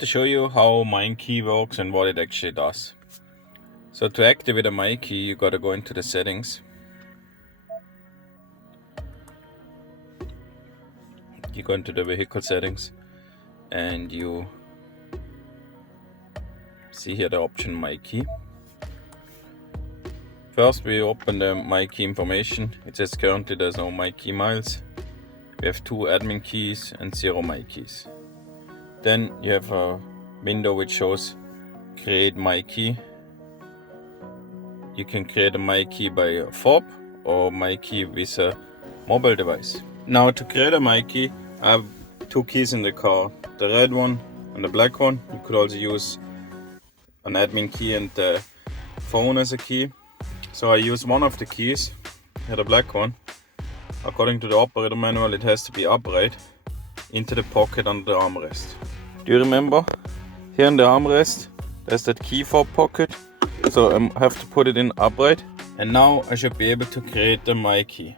to show you how MyKey works and what it actually does. So to activate a MyKey, you gotta go into the settings. You go into the vehicle settings and you see here the option MyKey. First we open the MyKey information. It says currently there's no MyKey miles. We have 2 admin keys and 0 MyKeys. Then you have a window which shows create MyKey. You can create a MyKey by a fob or MyKey with a mobile device. Now to create a MyKey, I have 2 keys in the car, the red one and the black one. You could also use an admin key and the phone as a key. So I use one of the keys, here the black one. According to the operator manual, it has to be upright into the pocket under the armrest. Do you remember? Here in the armrest, there's that key fob pocket. So I have to put it in upright. And now I should be able to create the MyKey.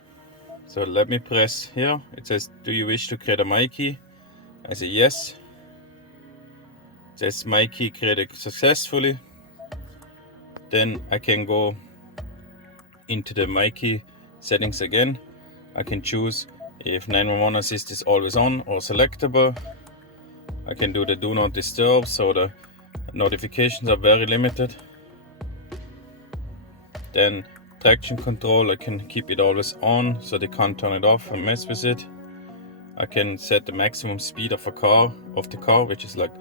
So let me press here. It says, do you wish to create a MyKey? I say yes. It says MyKey created successfully. Then I can go into the MyKey settings again. I can choose if 911 assist is always on or selectable. I can do the do not disturb, so the notifications are very limited. Then traction control, I can keep it always on so they can't turn it off and mess with it. I can set the maximum speed of the car, which is like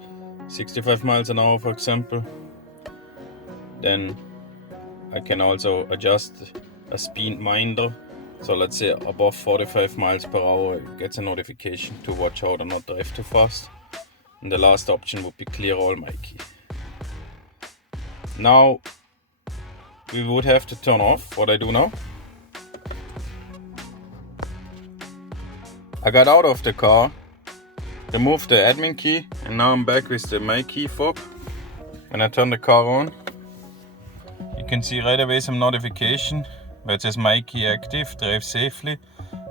65 miles an hour, for example. Then I can also adjust a speed minder. So let's say above 45 miles per hour, it gets a notification to watch out and not drive too fast. And the last option would be clear all MyKey. Now we would have to turn off what I do now. I got out of the car, removed the admin key, and now I'm back with the MyKey fob. When I turn the car on, you can see right away some notification where it says MyKey active, drive safely,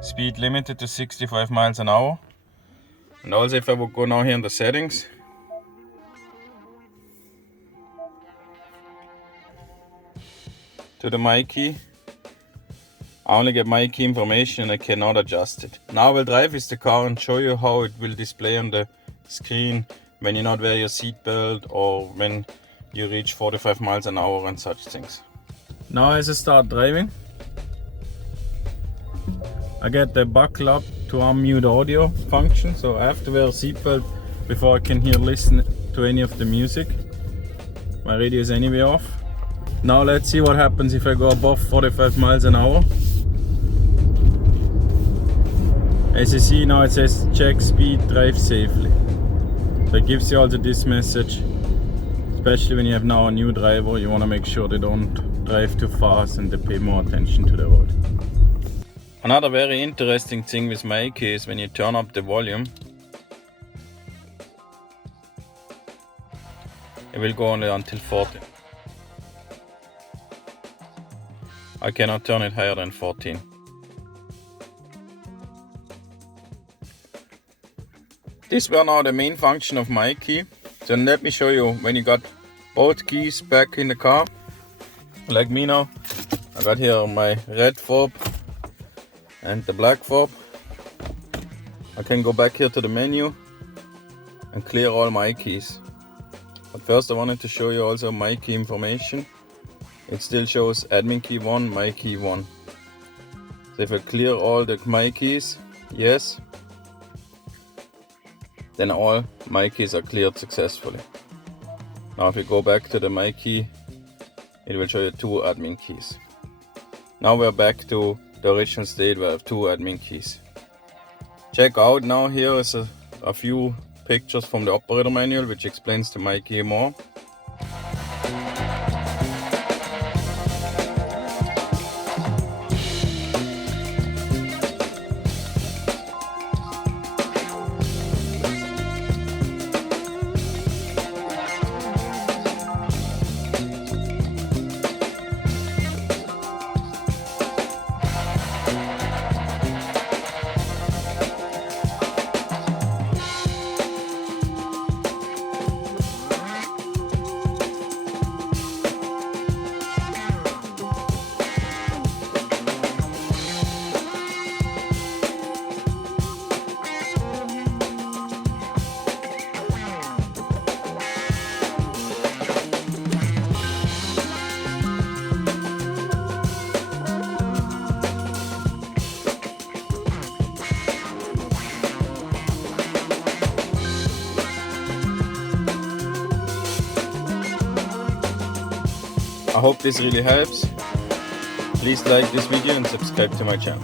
speed limited to 65 miles an hour. And also if I would go now here in the settings, to the MyKey, I only get MyKey information and I cannot adjust it. Now I will drive with the car and show you how it will display on the screen when you not wear your seatbelt or when you reach 45 miles an hour and such things. Now as I start driving, I get the buckle up to unmute audio function, so I have to wear a seatbelt before I can listen to any of the music. My radio is anyway off. Now let's see what happens if I go above 45 miles an hour. As you see now it says check speed, drive safely. So it gives you also this message, especially when you have now a new driver, you want to make sure they don't drive too fast and they pay more attention to the road. Another very interesting thing with MyKey is when you turn up the volume, it will go only until 40. I cannot turn it higher than 14. These were now the main function of MyKey. So let me show you when you got both keys back in the car. Like me now, I got here my red fob and the black fob. I can go back here to the menu and clear all MyKeys. But first I wanted to show you also MyKey information. It still shows admin key 1, MyKey 1. So if I clear all the MyKeys, yes, then all MyKeys are cleared successfully. Now if we go back to the MyKey, it will show you 2 admin keys. Now we're back to the original state where I have 2 admin keys. Check out now, here is a few pictures from the operator manual which explains the MyKey more. I hope this really helps. Please like this video and subscribe to my channel.